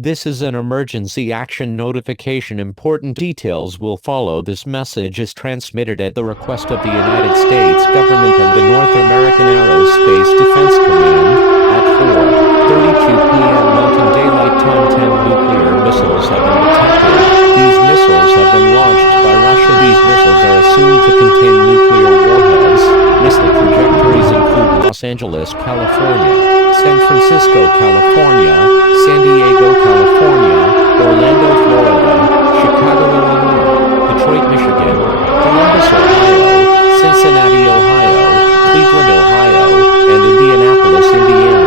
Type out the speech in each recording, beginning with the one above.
This is an emergency action notification. Important details will follow. This message is transmitted at the request of the United States government and the North American Aerospace Defense Command. At 4:32 p.m. Mountain Daylight Time, 10 nuclear missiles have been detected. These missiles have been launched by Russia. These missiles are assumed to contain nuclear warheads. Missile trajectories include Los Angeles, California, San Francisco, California, San Diego, California, Orlando, Florida, Chicago, Illinois, Detroit, Michigan, Columbus, Ohio, Cincinnati, Ohio, Cleveland, Ohio, and Indianapolis, Indiana.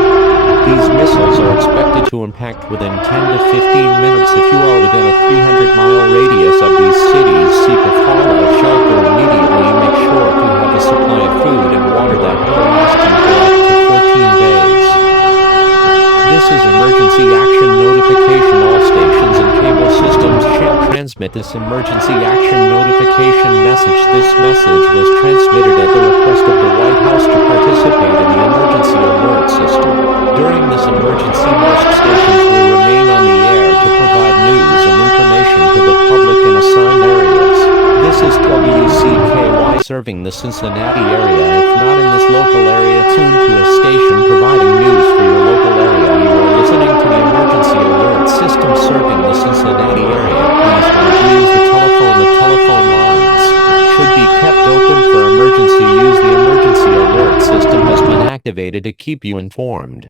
These missiles are expected to impact within 10 to 15 minutes. If you are within a 300-mile radius of these cities, seek a fallout shelter immediately. Make sure to have a supply of food and water that will last you for up to 14 days. This is emergency action notification. All stations and cable systems shall transmit this emergency action notification message. This message was transmitted at the request of the White House to participate in the emergency alert system. During this emergency, most stations will remain on the air to provide news and information to the public in assigned areas. This is WCKY serving the Cincinnati area. If not in this local area, tune to a station providing news for your local area. You are listening to the emergency alert system serving the Cincinnati area. Please don't use the telephone. The telephone lines should be kept open for emergency use. The emergency alert system has been activated to keep you informed.